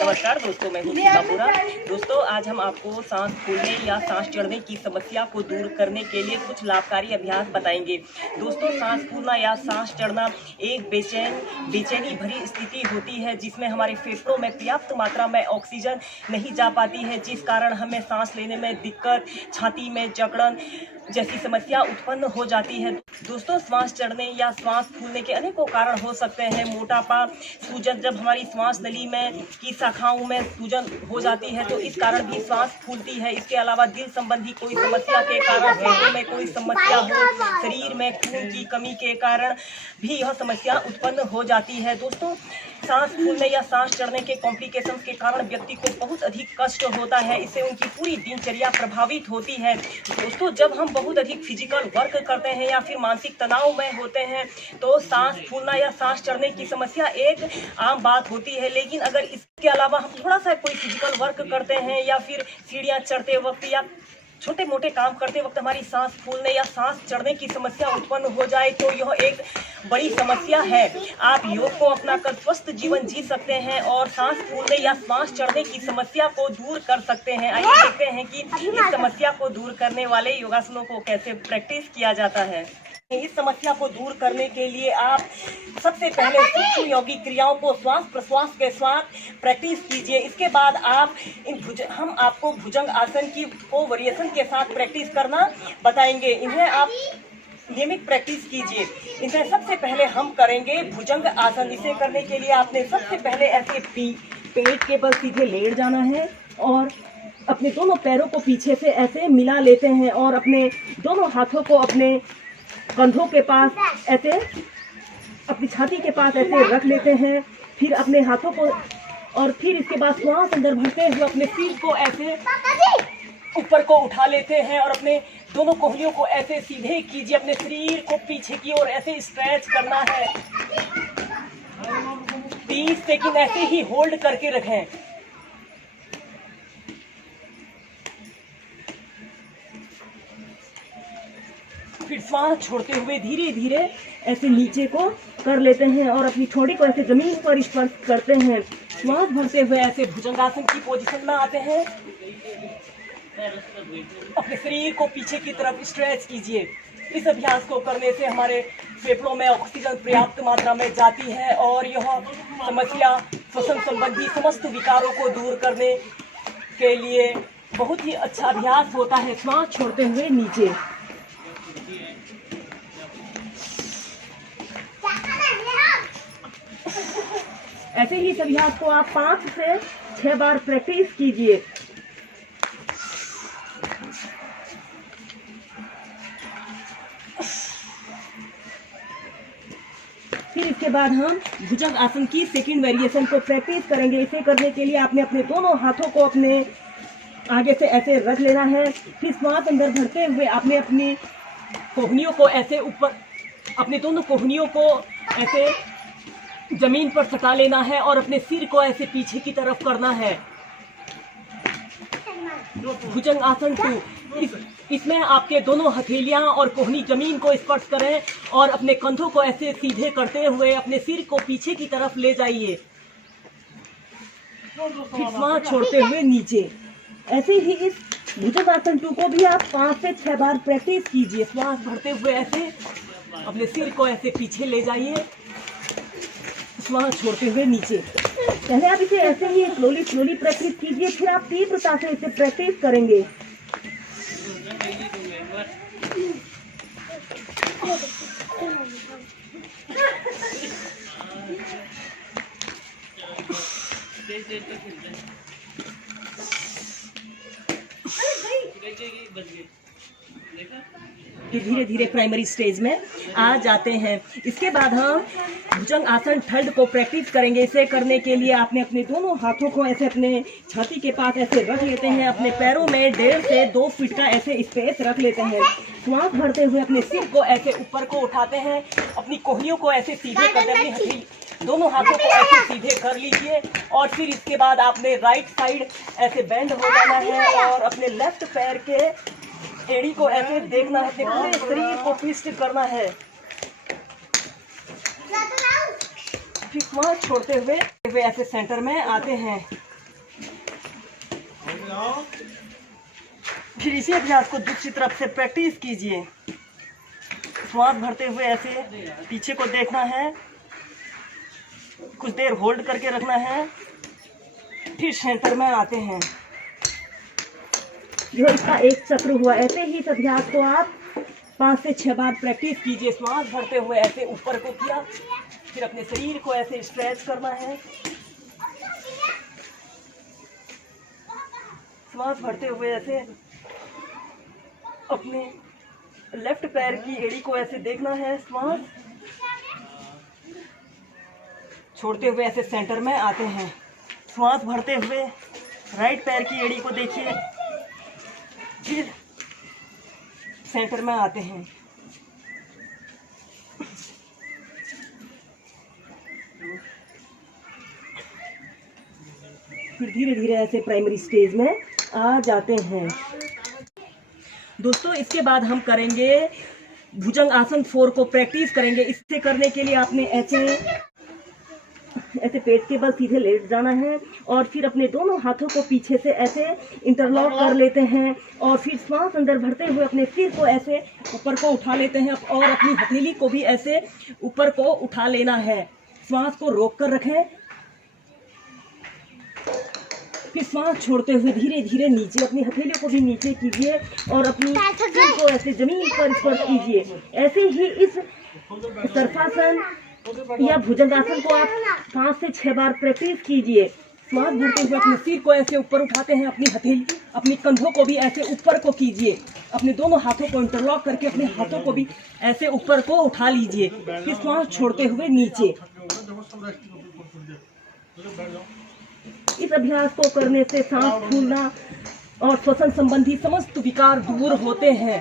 नमस्कार दोस्तों, मैं हूँ सीमापुरा। दोस्तों, आज हम आपको सांस फूलने या सांस चढ़ने की समस्या को दूर करने के लिए कुछ लाभकारी अभ्यास बताएंगे। दोस्तों, सांस फूलना या सांस चढ़ना एक बेचैनी भरी स्थिति होती है जिसमें हमारे फेफड़ों में पर्याप्त मात्रा में ऑक्सीजन नहीं जा पाती है, जिस कारण हमें सांस लेने में दिक्कत, छाती में जकड़न जैसी समस्या उत्पन्न हो जाती है। दोस्तों, श्वास चढ़ने या श्वास फूलने के अनेकों कारण हो सकते हैं। मोटापा, सूजन, जब हमारी श्वास नली में की शाखाओं में सूजन हो जाती है तो इस कारण भी श्वास फूलती है। इसके अलावा दिल संबंधी कोई समस्या के कारण, फेफड़ों में कोई समस्या हो, शरीर में खून की कमी के कारण भी यह समस्या उत्पन्न हो जाती है। दोस्तों, सांस फूलने या सांस चढ़ने के कॉम्प्लिकेशंस के कारण व्यक्ति को बहुत अधिक कष्ट होता है। इससे उनकी पूरी दिनचर्या प्रभावित होती है। दोस्तों, जब हम बहुत अधिक फिजिकल वर्क करते हैं या फिर मानसिक तनाव में होते हैं तो सांस फूलना या सांस चढ़ने की समस्या एक आम बात होती है। लेकिन अगर इसके अलावा हम थोड़ा सा कोई फिजिकल वर्क करते हैं या फिर सीढ़ियाँ चढ़ते वक्त या छोटे मोटे काम करते वक्त हमारी सांस फूलने या सांस चढ़ने की समस्या उत्पन्न हो जाए तो यह एक बड़ी समस्या है। आप योग को अपनाकर स्वस्थ जीवन जी सकते हैं और सांस फूलने या सांस चढ़ने की समस्या को दूर कर सकते हैं। आइए देखते हैं कि इस समस्या को दूर करने वाले योगासनों को कैसे प्रैक्टिस किया जाता है। इस समस्या को दूर करने के लिए आप सबसे पहले सूक्ष्म योगिक क्रियाओं को श्वास प्रश्वास के साथ प्रैक्टिस कीजिए। इसके बाद आप हम आपको भुजंग आसन की को वेरिएशन के साथ प्रैक्टिस करना बताएंगे। इन्हें आप नियमित प्रैक्टिस कीजिए। इन्हें सबसे पहले हम करेंगे भुजंग आसन। इसे करने के लिए आपने सबसे पहले ऐसे पेट के बल सीधे लेट जाना है और अपने दोनों पैरों को पीछे से ऐसे मिला लेते हैं और अपने दोनों हाथों को अपने कंधों के पास ऐसे अपनी छाती के पास ऐसे रख लेते हैं। फिर अपने हाथों को और फिर इसके बाद श्वास अंदर भरते हुए अपने सिर को ऐसे ऊपर को उठा लेते हैं और अपने दोनों कोहनियों को ऐसे सीधे कीजिए। अपने शरीर को पीछे की ओर ऐसे स्ट्रेच करना है। 30 सेकंड ऐसे ही होल्ड करके रखें। फिर श्वास छोड़ते हुए धीरे धीरे ऐसे नीचे को कर लेते हैं और अपनी ठोड़ी को ऐसे जमीन पर स्पर्श करते हैं। श्वास भरते हुए ऐसे भुजंगासन की पोजीशन में आते हैं। अपने शरीर को पीछे की तरफ स्ट्रेच कीजिए। इस अभ्यास को करने से हमारे फेफड़ों में ऑक्सीजन पर्याप्त मात्रा में जाती है और यह समस्या श्वसन संबंधी समस्त विकारों को दूर करने के लिए बहुत ही अच्छा अभ्यास होता है। श्वास छोड़ते हुए नीचे। ऐसे ही इस अभ्यास को आप 5 से 6 बार प्रैक्टिस कीजिए। फिर इसके बाद हम भुजंग आसन की सेकंड वेरिएशन को प्रैक्टिस करेंगे। इसे करने के लिए आपने अपने दोनों हाथों को अपने आगे से ऐसे रख लेना है। फिर श्वास अंदर भरते हुए आपने अपनी कोहनियों को ऐसे ऊपर, अपने दोनों कोहनियों को ऐसे जमीन पर सटा लेना है और अपने सिर को ऐसे पीछे की तरफ करना है। भुजंग आसन 2। इसमें आपके दोनों हथेलियां और कोहनी जमीन को स्पर्श करें और अपने कंधों को ऐसे सीधे करते हुए अपने सिर को पीछे की तरफ ले जाइए। फिर श्वास छोड़ते हुए नीचे। ऐसे ही इस भुजंग आसन 2 को भी आप 5 से 6 बार प्रैक्टिस कीजिए। श्वास भरते हुए ऐसे अपने सिर को ऐसे पीछे ले जाइए। श्वास छोड़ते हुए नीचे। पहले आप इसे ऐसे ही स्लोली प्रैक्टिस कीजिए, फिर आप तीव्रता से इसे प्रैक्टिस करेंगे। धीरे धीरे प्राइमरी स्टेज में आ जाते हैं। इसके बाद हम भुजंग आसन 3 को प्रैक्टिस करेंगे। इसे करने के लिए आपने अपने दोनों हाथों को ऐसे अपने छाती के पास ऐसे रख लेते हैं। अपने पैरों में 1.5 से 2 फीट का ऐसे स्पेस रख लेते हैं। श्वास भरते हुए अपने सिर को ऐसे ऊपर को उठाते हैं। अपनी कोहनियों को ऐसे सीधे करते हैं। अपनी दोनों हाथों को ऐसे सीधे कर लीजिए और फिर इसके बाद आपने राइट साइड ऐसे बेंड हो जाना है और अपने लेफ्ट पैर के एड़ी को ऐसे देखना है। अपने पूरे शरीर को ट्विस्ट करना है। फिर श्वास छोड़ते हुए ऐसे सेंटर में आते हैं। फिर इसी अभ्यास को दूसरी तरफ से प्रैक्टिस कीजिए। श्वास भरते हुए ऐसे पीछे को देखना है, कुछ देर होल्ड करके रखना है, फिर सेंटर में आते हैं। जो इसका एक चक्र हुआ, ऐसे ही इस अभ्यास को आप 5 से 6 बार प्रैक्टिस कीजिए। श्वास भरते हुए ऐसे ऊपर को किया, फिर अपने शरीर को ऐसे स्ट्रेच करना है। श्वास भरते हुए ऐसे अपने लेफ्ट पैर की एड़ी को ऐसे देखना है। श्वास छोड़ते हुए ऐसे सेंटर में आते हैं। श्वास भरते हुए राइट पैर की एड़ी को देखिए, फिर सेंटर में आते हैं। फिर धीरे धीरे ऐसे प्राइमरी स्टेज में आ जाते हैं। दोस्तों इसके बाद हम करेंगे भुजंग आसन 4 को प्रैक्टिस करेंगे। इससे करने के लिए आपने ऐसे पेट के बल सीधे लेट जाना है और फिर अपने दोनों हाथों को पीछे से ऐसे इंटरलॉक कर लेते हैं और फिर श्वास अंदर भरते हुए अपने सिर को ऐसे ऊपर को उठा लेते हैं और अपनी हथेली को भी ऐसे ऊपर को उठा लेना है। श्वास को रोक कर रखें, फिर श्वास छोड़ते हुए धीरे धीरे नीचे अपनी हथेलियों को भी नीचे कीजिए और अपनी सिर को ऐसे जमीन पर स्पर्श कीजिए। ऐसे ही इस सर्फासन या भुजंगासन को आप 5 से 6 बार प्रैक्टिस कीजिए। श्वास भरते हुए अपने सिर को ऐसे ऊपर उठाते हैं, अपनी हथेली अपनी कंधों को भी ऐसे ऊपर को कीजिए। अपने दोनों हाथों को इंटरलॉक करके अपने हाथों को भी ऐसे ऊपर को उठा लीजिए। फिर श्वास छोड़ते हुए नीचे। इस अभ्यास को करने से सांस फूलना और श्वसन संबंधी समस्त विकार दूर होते हैं।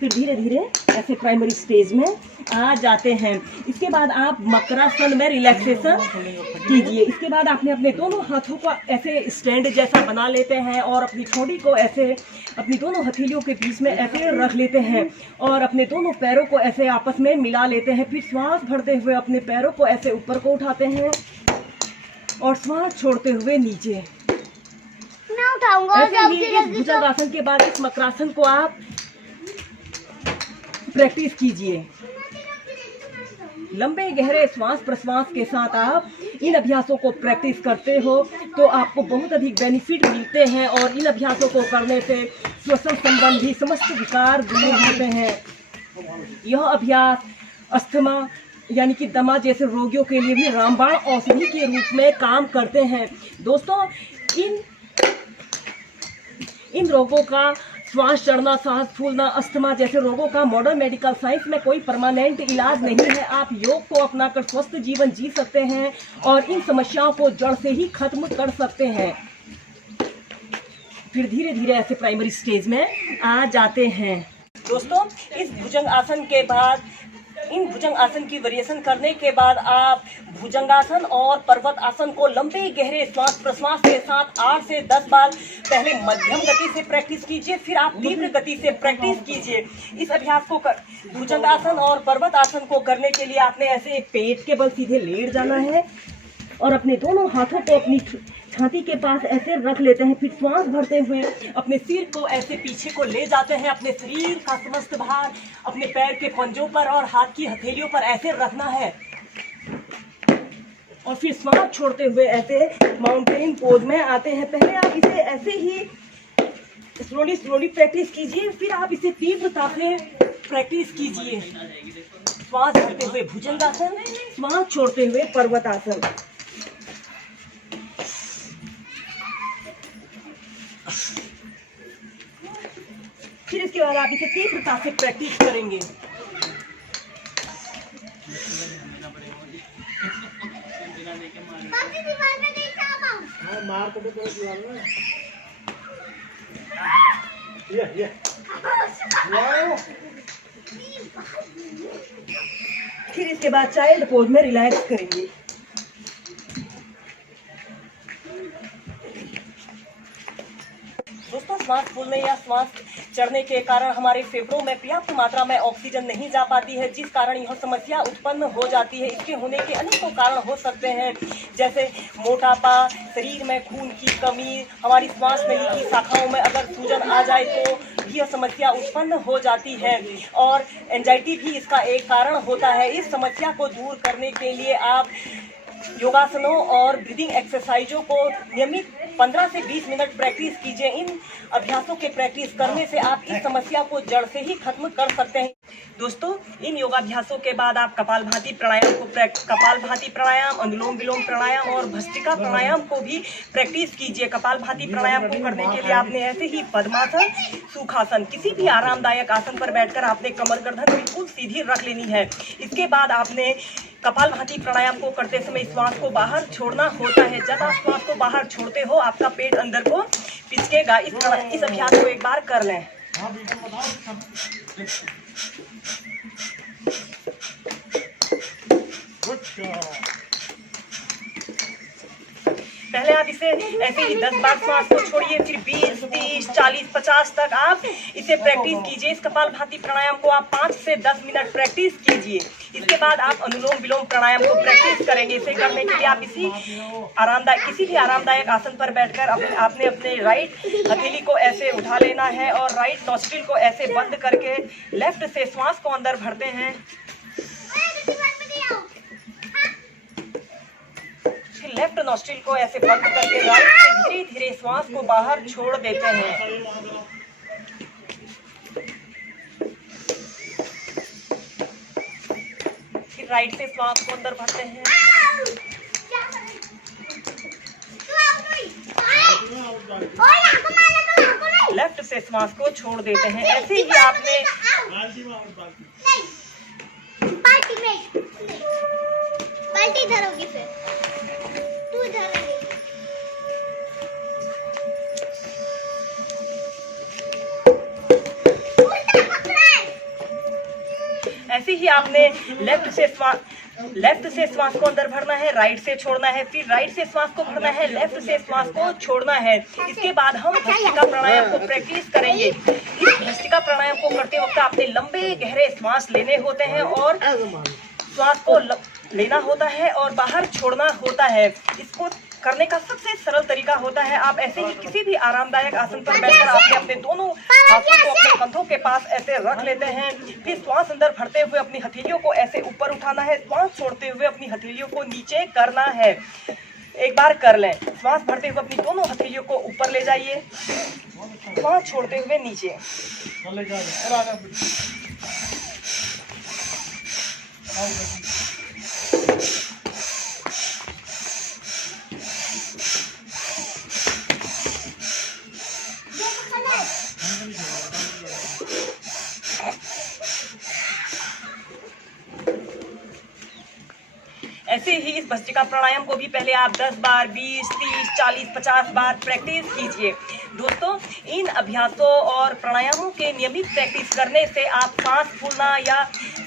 फिर धीरे धीरे ऐसे प्राइमरी स्टेज में आ जाते हैं। इसके बाद आप मकरासन में रिलैक्सेशन कीजिए। इसके बाद आपने अपने दोनों हाथों को ऐसे स्टैंड जैसा बना लेते हैं और अपनी ठोड़ी को ऐसे अपनी दोनों हथेलियों के बीच में ऐसे रख लेते हैं और अपने दोनों पैरों को ऐसे आपस में मिला लेते हैं। फिर श्वास भरते हुए अपने पैरों को ऐसे ऊपर को उठाते हैं और श्वास छोड़ते हुए नीचे। ऐसे ही इस भुजंगासन के बाद इस मकरासन को आप प्रैक्टिस कीजिए। लंबे गहरे श्वास प्रश्वास के साथ आप इन अभ्यासों को प्रैक्टिस करते हो तो आपको बहुत अधिक बेनिफिट मिलते हैं और इन अभ्यासों को करने से श्वसन संबंधी समस्त विकार दूर होते हैं। यह अभ्यास अस्थमा यानी कि दमा जैसे रोगियों के लिए भी रामबाण औषधि के रूप में काम करते हैं। दोस्तों इन रोगों का श्वास चढ़ना, सांस फूलना, अस्थमा जैसे रोगों का मॉडर्न मेडिकल साइंस में कोई परमानेंट इलाज नहीं है। आप योग को अपनाकर स्वस्थ जीवन जी सकते हैं और इन समस्याओं को जड़ से ही खत्म कर सकते हैं। फिर धीरे धीरे ऐसे प्राइमरी स्टेज में आ जाते हैं। दोस्तों इस भुजंग आसन के बाद इन भुजंग आसन की वेरिएशन करने के बाद आप भुजंगासन और पर्वत आसन को लंबे गहरे श्वास प्रश्वास के साथ 8 से 10 बार पहले मध्यम गति से प्रैक्टिस कीजिए, फिर आप तीव्र गति से प्रैक्टिस कीजिए। इस अभ्यास को भुजंगासन और पर्वत आसन को करने के लिए आपने ऐसे पेट के बल सीधे लेट जाना है और अपने दोनों हाथों को अपनी छाती के पास ऐसे रख लेते हैं। फिर श्वास भरते हुए अपने सिर को ऐसे पीछे को ले जाते हैं। अपने शरीर का समस्त भार अपने पैर के पंजों पर और हाथ की हथेलियों पर ऐसे रखना है और फिर श्वास छोड़ते हुए ऐसे माउंटेन पोज में आते हैं। पहले आप इसे ऐसे ही स्लोली प्रैक्टिस कीजिए, फिर आप इसे तीव्रता से प्रैक्टिस कीजिए। श्वास भरते हुए भुजंगासन, श्वास छोड़ते हुए पर्वतासन। फिर इसके बाद आप इसे तीव्रता से प्रैक्टिस करेंगे। फिर इसके बाद चाइल्ड पोज में रिलैक्स करेंगे। दोस्तों श्वास फूलने या श्वास चढ़ने के कारण हमारे फेफड़ों में पर्याप्त मात्रा में ऑक्सीजन नहीं जा पाती है, जिस कारण यह समस्या उत्पन्न हो जाती है। इसके होने के अनेकों कारण हो सकते हैं, जैसे मोटापा, शरीर में खून की कमी, हमारी श्वास नली की शाखाओं में अगर सूजन आ जाए तो यह समस्या उत्पन्न हो जाती है, और एंजाइटी भी इसका एक कारण होता है। इस समस्या को दूर करने के लिए आप योगासनों और ब्रीदिंग एक्सरसाइजों को नियमित 15 से 20 मिनट प्रैक्टिस कीजिए। इन अभ्यासों के प्रैक्टिस करने से आप इस समस्या को जड़ से ही खत्म कर सकते हैं। दोस्तों, इन योगाभ्यासों के बाद आप कपालभाति प्राणायाम, अनुलोम विलोम प्राणायाम और भस्त्रिका प्राणायाम को भी प्रैक्टिस कीजिए। कपालभाति प्राणायाम को करने के लिए आपने ऐसे ही पद्मासन, सुखासन, किसी भी आरामदायक आसन पर बैठकर आपने कमर गर्दन बिल्कुल सीधी रख लेनी है। इसके बाद आपने कपालभाति प्राणायाम को करते समय श्वास को बाहर छोड़ना होता है। जब आप श्वास को बाहर छोड़ते हो आपका पेट अंदर को पिचकेगा। इस अभ्यास को एक बार कर लें। पहले आप इसे ऐसे ही 10 बार श्वास को छोड़िए, फिर 20, 30, 40, 50 तक आप इसे प्रैक्टिस कीजिए। इस कपालभाति प्राणायाम को आप 5 से 10 मिनट प्रैक्टिस कीजिए। इसके बाद आप अनुलोम विलोम प्राणायाम को प्रैक्टिस करेंगे। इसे करने के लिए आप किसी भी आरामदायक आसन पर बैठकर आपने अपने राइट हथेली को ऐसे उठा लेना है और राइट नॉस्ट्रिल को ऐसे बंद करके लेफ्ट से श्वास को अंदर भरते हैं। लेफ्ट नॉस्ट्रिल को ऐसे बंद करके राइट से धीरे धीरे श्वास को बाहर छोड़ देते हैं। फिर राइट से श्वास को अंदर भरते हैं। लेफ्ट से श्वास को छोड़ देते हैं। ऐसे ही आपने बाल्टी इधर होगी, फिर तू इधर होगी। ऐसे ही आपने लेफ्ट से श्वास को अंदर भरना है, राइट से छोड़ना है, फिर राइट से श्वास को भरना है, लेफ्ट से श्वास को छोड़ना है। इसके बाद हम भस्त्रिका प्राणायाम को प्रैक्टिस करेंगे। इस भस्त्रिका प्राणायाम को करते वक्त आपने लंबे गहरे श्वास लेने होते हैं और श्वास को लेना होता है और बाहर छोड़ना होता है। इसको करने का सबसे सरल तरीका होता है, आप ऐसे ही किसी भी आरामदायक आसन पर बैठकर आपने अपने दोनों हाथों को अपने कंधों के पास ऐसे रख लेते हैं। फिर श्वास अंदर भरते हुए अपनी हथेलियों को ऐसे ऊपर उठाना है, श्वास छोड़ते हुए अपनी हथेलियों को नीचे करना है। एक बार कर लें। श्वास भरते हुए अपनी दोनों हथेलियों को ऊपर ले जाइए, श्वास छोड़ते हुए नीचे। ऐसे ही इस भस्त्रिका प्राणायाम को भी पहले आप 10 बार, 20, 30, 40, 50 बार प्रैक्टिस कीजिए। दोस्तों, इन अभ्यासों और प्राणायामों के नियमित प्रैक्टिस करने से आप सांस फूलना या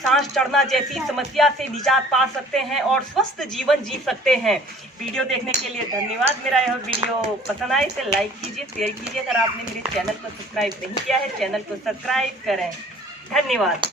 सांस चढ़ना जैसी समस्या से निजात पा सकते हैं और स्वस्थ जीवन जी सकते हैं। वीडियो देखने के लिए धन्यवाद। मेरा यह वीडियो पसंद आए तो लाइक कीजिए, शेयर कीजिए। अगर आपने मेरे चैनल को सब्सक्राइब नहीं किया है, चैनल को सब्सक्राइब करें। धन्यवाद।